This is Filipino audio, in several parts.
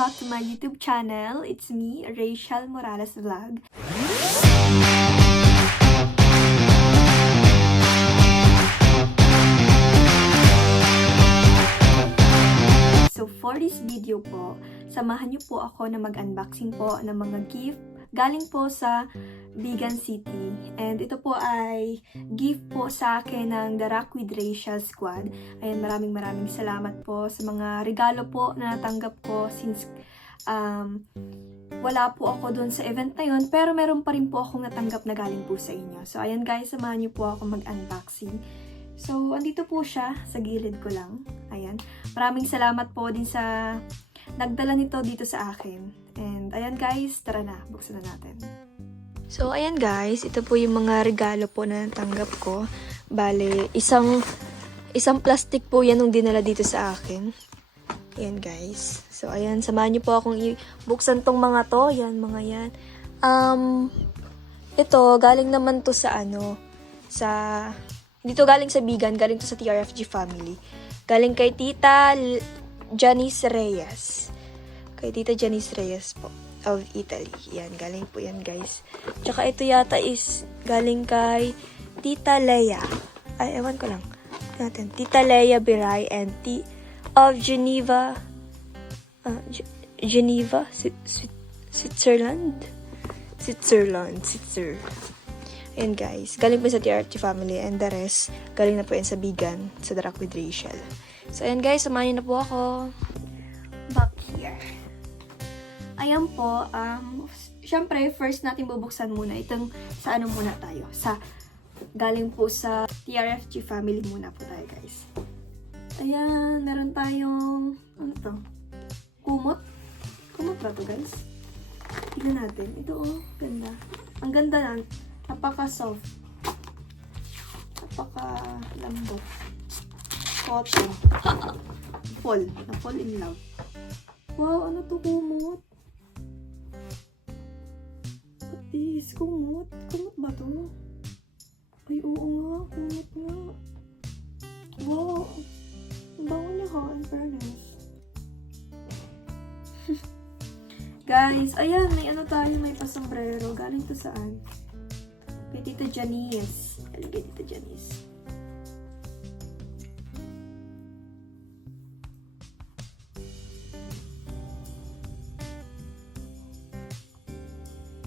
back to my YouTube channel. It's me, Rachel Morales Vlog. So for this video po, samahan niyo po ako na mag-unboxing po ng mga gift galing po sa Vegan City. And ito po ay gift po sa akin ng The Rock with Rachel Squad. Ayan, maraming salamat po sa mga regalo po na natanggap ko since wala po ako dun sa event na yun. Pero meron pa rin po akong natanggap na galing po sa inyo. So ayan guys, samahan niyo po ako mag-unboxing. So andito po siya, sa gilid ko lang. Ayan, maraming salamat po din sa nagdala nito dito sa akin. And ayan guys, tara na, buksan na natin. So ayan guys, ito po yung mga regalo po na natanggap ko. Bale, isang plastic po yan nung dinala dito sa akin. Ayan guys. So ayan, samahan niyo po akong ibuksan tong mga to. Yan, mga yan. Ito, galing naman to sa hindi to galing sa Vegan, galing to sa TRFG family. Galing kay Tita Janice Reyes. Kay Tita Janice Reyes po, of Italy. Yan, galing po yan guys. Tsaka ito yata is galing kay Tita Leia. Ay, ewan ko lang. Natin. Tita Leia Biray and of Geneva, Switzerland. Ayan guys, galing po sa TRFG family and the rest, galing na po yan sa Vegan, sa The Rock with Rachel. So ayan guys, samahin na po ako. Back here. Ayan po, syempre, first natin bubuksan muna itong sa ano muna tayo. Galing po sa TRFG family muna po tayo guys. Ayan, meron tayong, ano to? Kumot. Kumot ba to guys? Tignan natin. Ito oh, ganda. Ang ganda na. Napaka-soft. Napaka-lambot. Cotton. Fall. Na-fall in love. Wow, ano to kumot? What is? Kumot? Kumot ba to? Ay, oo nga. Kumot nga. Wow. Ang bango niya ha, in fairness. Guys, ayan, may ano tayo, may pasombrero. Galing to saan? Kay Tita Janice. Galing kay Tita Janice.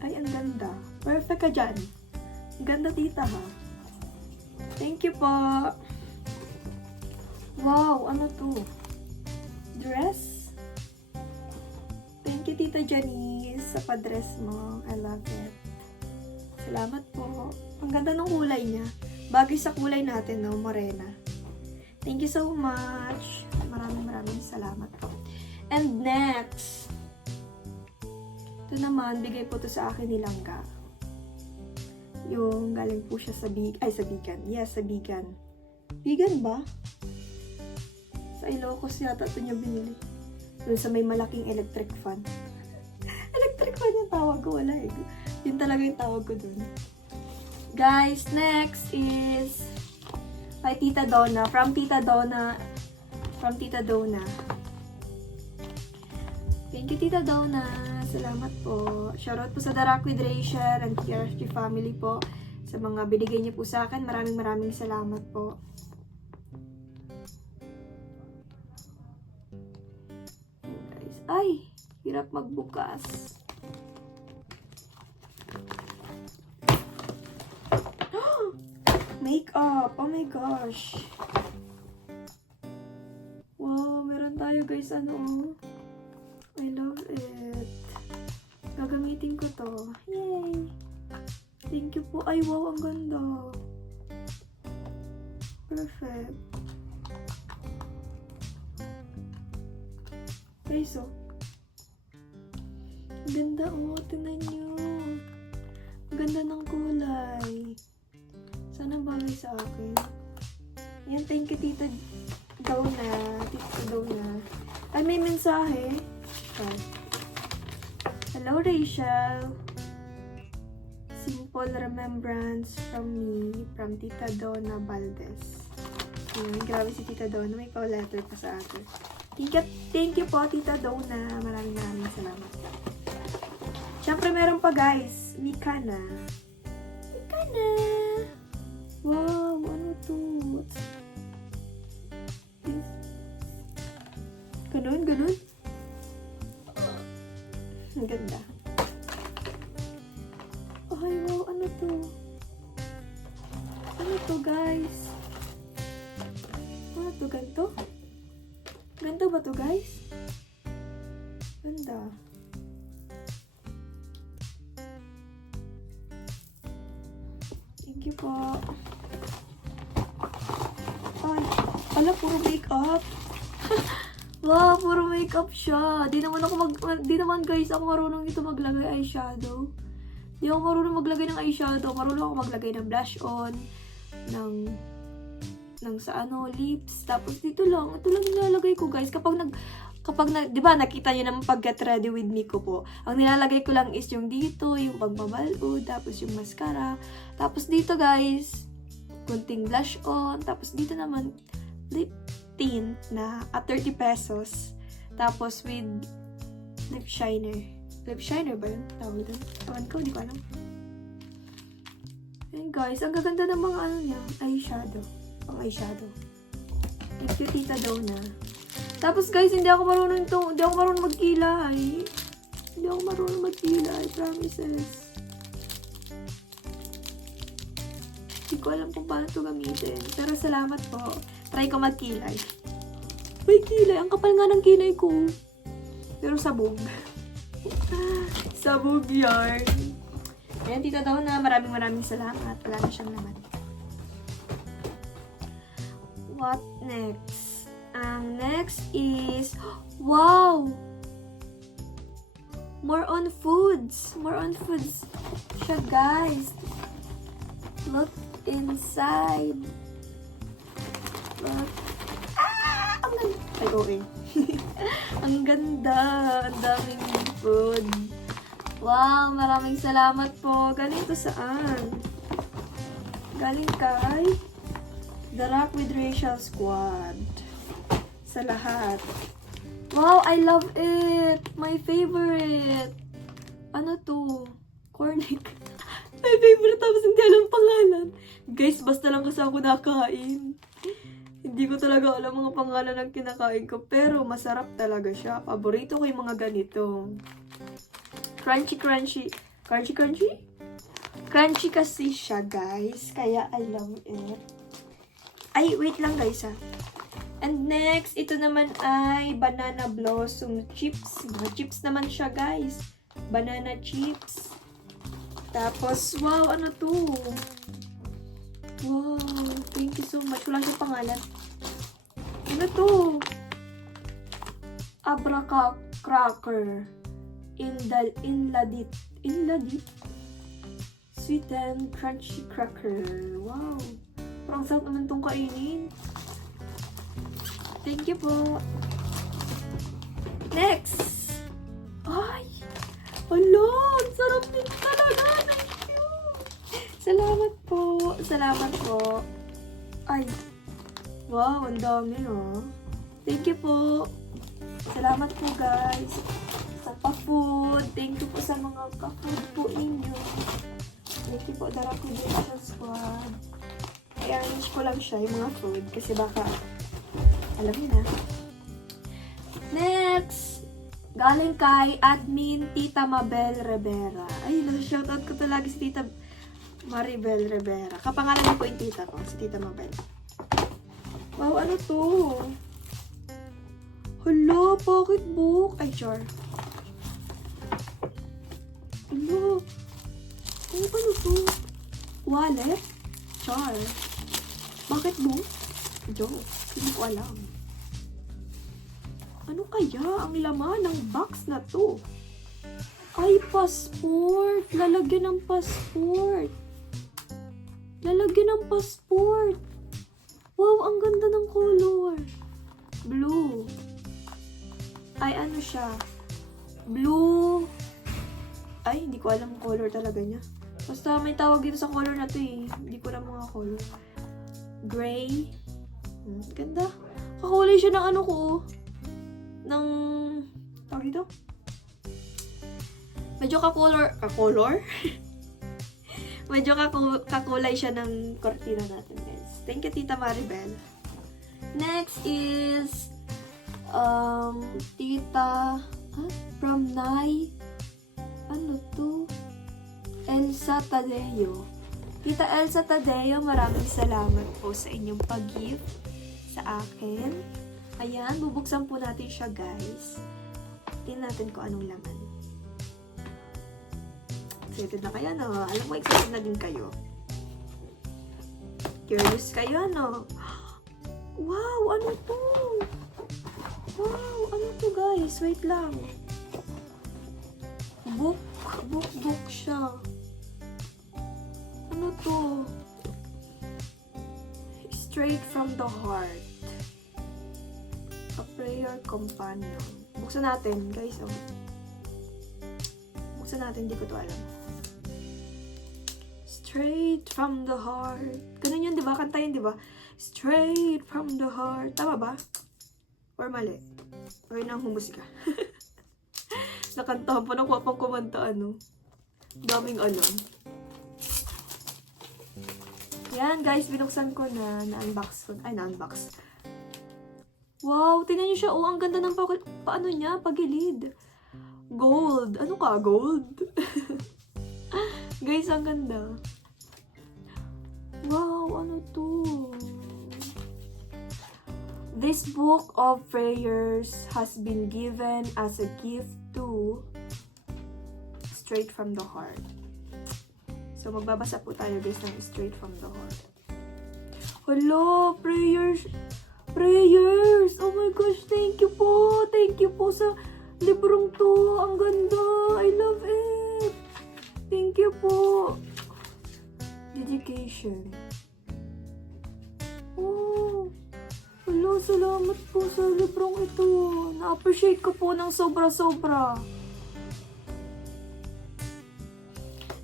Ay, ang ganda. Perfect ka dyan. Ang ganda, tita, ha? Thank you po. Wow, ano to? Dress? Thank you, Tita Janice, sa pa-dress mo. I love it. Salamat po. Ang ganda ng kulay niya. Bagay sa kulay natin, no? Morena. Thank you so much. Maraming salamat po. And next, ito naman, bigay po to sa akin ni Langga. Yung galing po siya sa Vegan. Yes, sa Vegan. Vegan ba? Sa Ilocos yata ito niya binili. Doon sa may malaking electric fan. Electric fan yung tawag ko. Wala eh. Yun talaga yung tawag ko dun. Guys, next is kay Tita Donna. From Tita Donna. Thank you, Tita Donna. Salamat po. Shoutout po sa The Rock with Rachel and TRFG family po. Sa mga binigay niyo po sa akin. Maraming salamat po. Guys, ay! Hirap magbukas. Makeup! Oh my gosh! Wow! Meron tayo guys, ano? I love it. Gagamitin ko to. Yay! Thank you po. Ay, wow, ang ganda. Perfect. Guys, oh. Ang ganda, oh. Tingnan nyo. Ang ganda ng kulay. Sana bagay sa akin. Yan, thank you, Tita Donna. Tita Donna. Ay, may mensahe. Okay. Hello, Rachel. Simple remembrance from me, from Tita Donna Valdez. Grabe si Tita Donna, may pa-letter pa sa akin. Thank you po, Tita Donna. Maraming salamat. Siyempre, meron pa guys. Mikana. Wow, ano to? Ganun? Ang ganda. Ay, wow, ano to? Ano to, guys? Ano to, ganito? Ganito ba to, guys? Ganda. Thank you po. Ay, pala, puro makeup. Wow, puro makeup siya. Di naman guys, ako marunong ito maglagay eyeshadow. Di ako marunong maglagay ng eyeshadow. Marunong ako maglagay ng blush on, ng lips. Tapos dito lang, ito lang nilalagay ko guys. Di ba nakita niyo naman pag get ready with me ko po. Ang nilalagay ko lang is yung dito, yung pagbabalbo, tapos yung mascara. Tapos dito guys, kunting blush on. Tapos dito naman, lip tint na at 30 pesos. Tapos with lip shiner. Lip shiner ba yun? Tawag doon? Tawag ko, di ko alam. And guys, ang gaganda ng mga ano niya, eyeshadow. Pang eyeshadow. Thank you, Tita Donna. Tapos guys, hindi ako marunong magkilay. Hindi ako marunong magkilay, promises. Hindi ko alam kung paano ito gamitin. Pero salamat po. Try ko magkilay. May kilay. Ang kapal nga ng kilay ko. Pero sabog. Sabog yarn. Ayan, Tita Donna, maraming salamat. Wala na siyang laman. What next? Next is... Wow! More on foods. Siya, guys. Look inside. Look. Ang ganda. Ay, okay. Ang ganda. Ang daming food. Wow, maraming salamat po. Galing to saan? Galing kay The Rock with Rachel Squad. Sa lahat. Wow, I love it. My favorite. Ano to? Cornic. My favorite, tapos hindi alam pangalan. Guys, basta lang kasi ako nakain. Hindi ko talaga alam mga pangalan ng kinakain ko. Pero masarap talaga siya. Paborito ko yung mga ganito. Crunchy. Crunchy kasi siya, guys. Kaya I love it. Ay, wait lang guys ha. And next, ito naman ay banana blossom chips. Mga chips naman siya, guys. Banana chips. Tapos, wow, ano to? Wow, thank you so much. Wala siyang pangalan. Ano to? Abracracker. Inladit. Sweet and crunchy cracker. Wow. Parang sarap naman itong kainin. Thank you po. Next. Ay! Hala! Ang sarap din talaga! Thank you! Salamat po. Ay! Wow! Ang dami oh. Thank you po. Salamat po guys. Sa pa-food. Thank you po sa mga ka-food po ninyo. Thank you po, The Rock with Rachel Squad. I-arrange ko lang siya, yung mga food. Kasi baka, alam niyo na. Next! Galing kay admin Tita Mabel Rivera. Ay, nasa-shoutout ko talaga si Tita Maribel Rivera. Kapangalan niyo po yung tita ko, si Tita Mabel. Wow, ano to? Hala, pocketbook. Ay, char. Hala. Ano to? Wallet? Char. Bakit mo? Joke. Hindi ko alam. Ano kaya ang laman ng box na to? Ay, passport. Lalagyan ng passport. Wow, ang ganda ng color. Blue. Ay, ano siya? Blue. Ay, hindi ko alam ang color talaga niya. Basta may tawag dito sa color na to eh. Hindi ko na mga color. Gray. Ganda. Kakulay siya ng ano ko. tawag dito? Medyo kakulor? Medyo kakulay siya ng kortina natin, guys. Thank you, Tita Maribel. Next is, Tita, from Nay, ano to? Elsa Tadeo. Tita Elsa Tadeo, maraming salamat po sa inyong pag-gift sa akin. Ayan, bubuksan po natin siya, guys. Tingnan natin kung anong laman. Excited na kayo, no? Alam mo, excited na din kayo. Curious kayo, no? Wow, ano to? Wow, ano to, guys? Wait lang. Book siya. Ano to? Straight from the heart. A prayer companion. Buksan natin, guys. Oh. Buksan natin, hindi ko to alam. Straight from the heart. Ganun yun, di ba? Kanta yun, di ba? Straight from the heart. Tama ba? Or mali? Or nang humusika. Nakantahan pa, nakuha pang kumanta, ano. Daming alam. Yan, guys, binuksan ko na. Na-unbox ko. Ay, na-unbox. Wow, tingnan niyo siya. Oh, ang ganda ng paano niya, pagilid. Gold. Ano ka, gold? Guys, ang ganda. Wow, ano to? This book of prayers has been given as a gift to Straight from the Heart. So, magbabasa po tayo, guys, ng Straight from the Heart. Hello, prayers! Prayers! Oh my gosh, thank you po! Thank you po sa librong to. Ang ganda! I love it! Thank you po! Dedication. Oh! Hello, salamat po sa librong ito. Na-appreciate ko po ng sobra-sobra.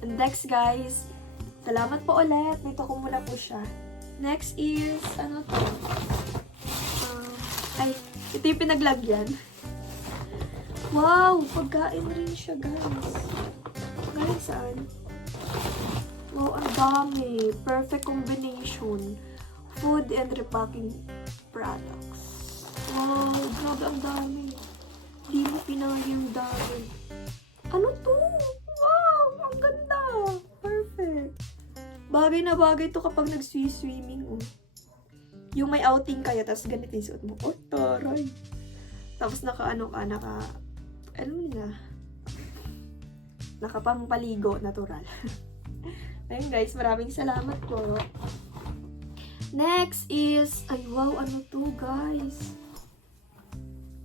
And next, guys, salamat po ulit. Dito ko muna po siya. Next is, ano to? Ito yung pinaglagyan. Wow! Pagkain rin siya, guys. Galing saan? Wow, ang dami. Perfect combination. Food and repacking products. Wow, grabe ang dami. Di mo pinangay yung dami. Ano to? Wow, ang ganda. Perfect. Bagay na bagay to kapag nag-swimming. Oh. Yung may outing kayo, tapos ganito yung suot mo. Oh, taray. Tapos ano nila, nakapangpaligo, natural. Ayun guys, maraming salamat po. Next is, ay wow, ano to guys?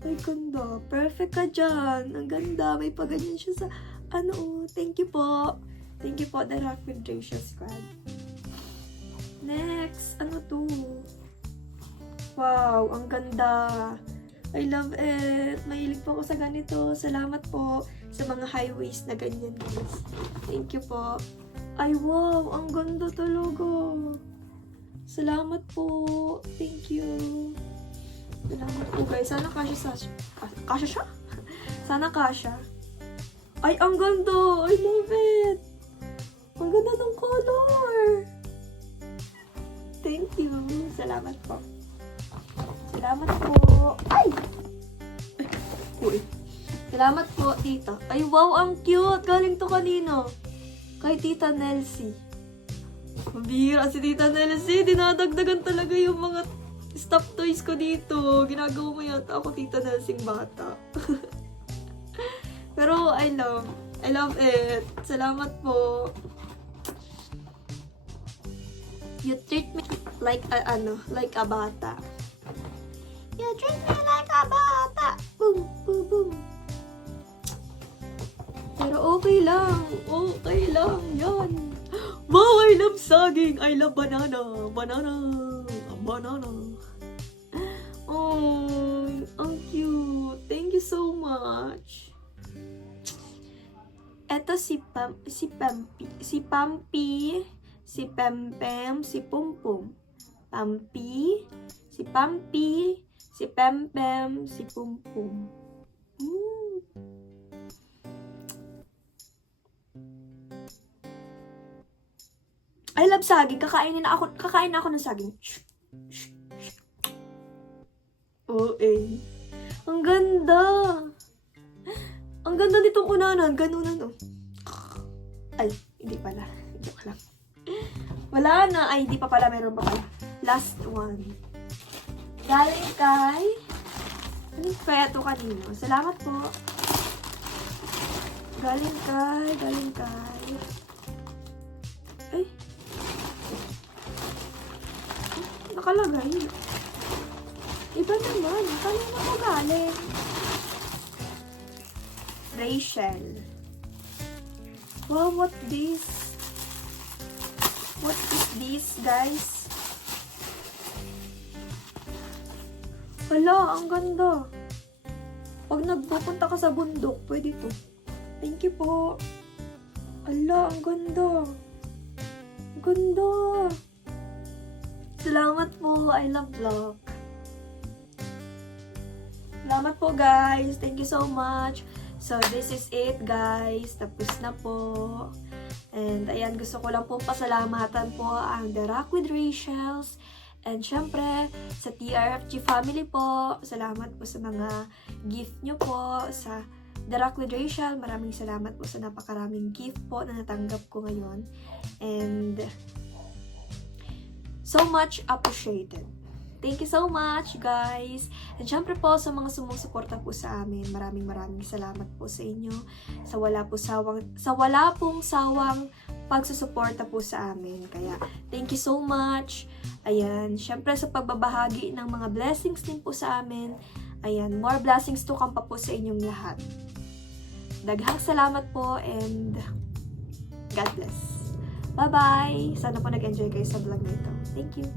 Ay ganda, perfect ka dyan. Ang ganda, may paganyan siya sa, thank you po. Thank you po, The Rock with Rachel Squad. Next, ano to? Wow, ang ganda. I love it. Mahilig po ako sa ganito. Salamat po sa mga highways na ganyan, guys. Thank you po. Ay, wow. Ang ganda talaga. Salamat po. Thank you. Salamat po, guys. Sana kasya siya? Sana kasya. Ay, ang ganda. I love it. Ang ganda ng color. Thank you. Salamat po. Salamat po. Ay! Uy. Salamat po, tita. Ay, wow, ang cute. Galing to kanino? Kay Tita Nelsie. Mabihira si Tita Nelsie. Dinadagdagan talaga yung mga stuffed toys ko dito. Ginagawa mo yata ako, Tita Nelsie bata. Pero, I love it. Salamat po. You treat me like a bata. You treat me like a bata. Boom, boom, boom. Pero okay lang. Okay lang. Yan. Wow, I love saging. I love banana. Banana. Banana. Oh, ang cute. Thank you so much. Eto si Pampi, si Pempem, si Pumpum. Si Pampi, si Pempem, si Pumpum. I love saging. Kakain na ako ng saging. Oh, eh. Ang ganda. Ang ganda nitong kunanan. Ganunan, oh. Ay, hindi pala. Joke lang. Wala na. Ay, hindi pa pala. Meron pa pala. Last one. Galing kay... Anong kaya ito kanino? Salamat po. Galing kay... Ay. Nakalagay. Iba naman. Kanina ko galing. Rachel. Wow, what this? What is this, guys? Hala, ang ganda. Pag nagpupunta ka sa bundok, pwede to. Thank you po. Hala, ang ganda. Ang ganda. Salamat po. I love vlog. Salamat po, guys. Thank you so much. So, this is it, guys. Tapos na po. And, ayan, gusto ko lang po pasalamatan po ang The Rock with Rachels. And, syempre, sa TRFG family po. Salamat po sa mga gift nyo po. Sa The Rock with Rachel, maraming salamat po sa napakaraming gift po na natanggap ko ngayon. And, so much appreciated. Thank you so much, guys. And syempre po, sa mga sumusuporta po sa amin, maraming salamat po sa inyo. Sa wala pong sawang pagsusuporta po sa amin. Kaya, thank you so much. Ayan, syempre sa pagbabahagi ng mga blessings din po sa amin. Ayan, more blessings to come pa po sa inyong lahat. Daghang salamat po and God bless. Bye-bye! Sana po nag-enjoy kayo sa vlog na ito. Thank you!